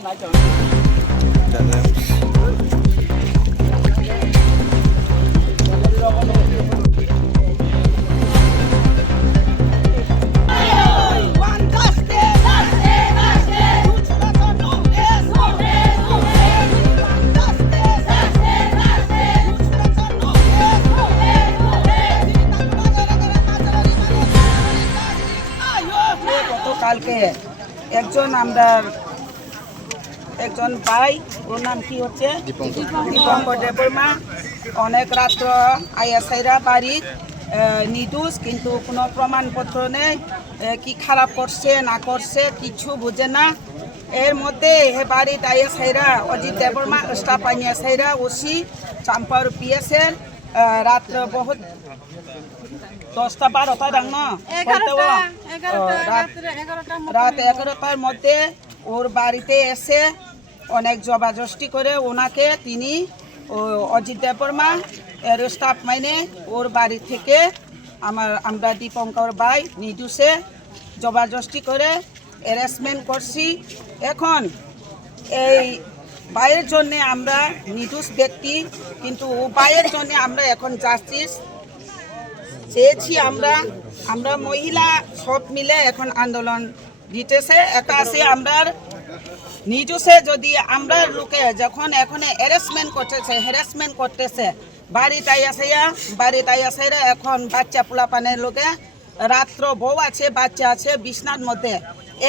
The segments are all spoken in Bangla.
কালকে একজন ভাই, ওর নাম কি হচ্ছে দীপঙ্কর দেববর্মা, অনেক রাত্র আইএসআইরা বাড়ির নির্দোষ, কিন্তু কোনো প্রমাণপত্র নেই, কি খারাপ করছে না করছে কিছু বুঝে না। এর মধ্যে হে বাড়িতে আইএসআইরা অজিত দেববর্মা স্টাফ আইএসআইরা ওসি চাম্পার পিএসের রাত্র বহুত 10টা 12টা ডাং না রাত 11টার মধ্যে ওর বাড়িতে এসে অনেক জবাজস্তি করে ওনাকে তিনি অজিত দেববর্মা এর স্টাফ মাইনে ওর বাড়ি থেকে আমরা দীপঙ্কর ভাই নির্দোষে জবাজস্তি করে অ্যারেস্টমেন্ট করছি। এখন এই ভাইয়ের জন্যে আমরা নির্দোষ ব্যক্তি, কিন্তু ও ভাইয়ের জন্যে আমরা এখন জাস্টিস চেয়েছি। আমরা মহিলা সব মিলে এখন আন্দোলন দিতেছে। একটা আছে আমরা নিজে যদি আমরা লোকে যখন এখন হ্যারাসমেন্ট করতেছে বাড়িতে আইয়াছেরা, এখন বাচ্চা পোলাপানের লোকে রাত্র বউ আছে বাচ্চা আছে বিছনার মধ্যে,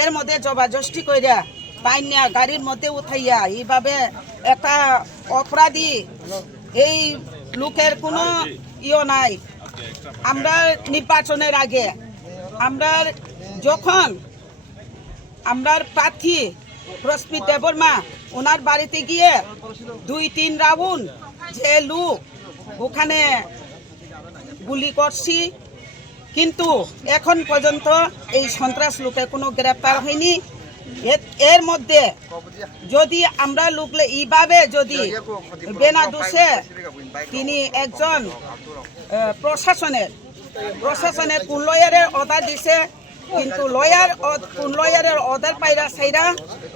এর মধ্যে জবাজস্তি কইরা পাইনিয়া গাড়ির মধ্যে উঠাইয়া এইভাবে একটা অপরাধী, এই লোকের কোনো নাই। আমরা নির্বাচনের আগে যখন আমরা প্রার্থী প্রস্মিত দেববর্মা ওনার বাড়িতে গিয়ে 2-3 রাউন্ড যে লোক ওখানে গুলি করছি, কিন্তু এখন পর্যন্ত এই সন্ত্রাস লোকে কোনো গ্রেপ্তার হয়নি। এর মধ্যে যদি আমরা লোকলে এইভাবে যদি বেনা দোষে তিনি একজন প্রশাসনের কোন লয়ারের অর্ডার দিছে, কিন্তু লয়ারের অর্ডার পাইরা সাইরা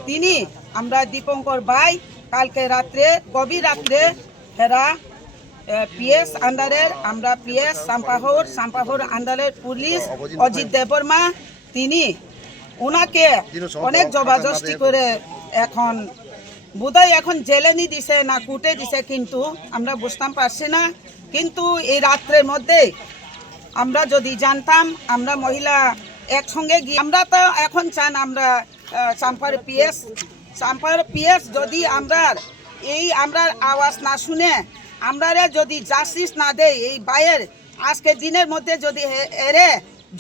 তিনি আমরা দীপঙ্কর ভাই কালকে রাত্রে গভীর রাত্রে হেরা পিএস আন্ডারের আমরা পিএস সাম্পাহর আন্ডারের পুলিশ অজিত দেববর্মা তিনি ওনাকে অনেক জবাজস্তি করে এখন বোধহয় এখন জেলে নি দিছে না কুটে দিছে, কিন্তু আমরা বুঝতাম পারছি না। কিন্তু এই রাত্রের মধ্যে আমরা যদি জানতাম আমরা মহিলা একসঙ্গে গিয়ে আমরা তো এখন চান আমরা চাম্পার পিএস যদি আমরা আওয়াজ না শুনে আমরা যদি জাস্টিস না দেয়, এই বাইয়ের আজকের দিনের মধ্যে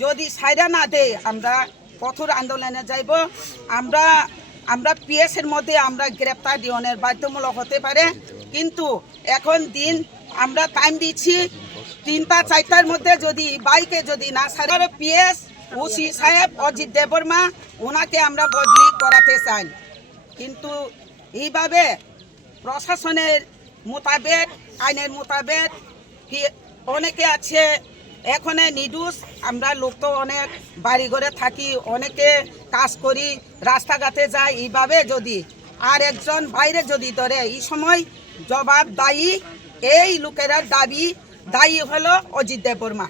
যদি সাইরা না দেয়, আমরা কঠোর আন্দোলনে যাইব। আমরা পিএসের মধ্যে আমরা গ্রেপ্তার দিওনের বাধ্যমূলক হতে পারে, কিন্তু এখন দিন আমরা টাইম দিচ্ছি 3টা-4টার মধ্যে যদি বাইকে যদি না সারে পিএস ওসি সাহেব অজিত দেববর্মা ওনাকে আমরা বদলি করাতে চাই। কিন্তু এইভাবে প্রশাসনের মোতাবেক আইনের মোতাবেক কি অনেকে আছে এখন নির্দোষ, আমরা লোক তো অনেক বাড়ি ঘরে থাকি, অনেকে কাজ করি, রাস্তাঘাটে যাই, এইভাবে যদি আর একজন বাইরে যদি ধরে এই সময় জবাব দায়ী এই লোকেরা দায়ী হলো অজিত দেববর্মা।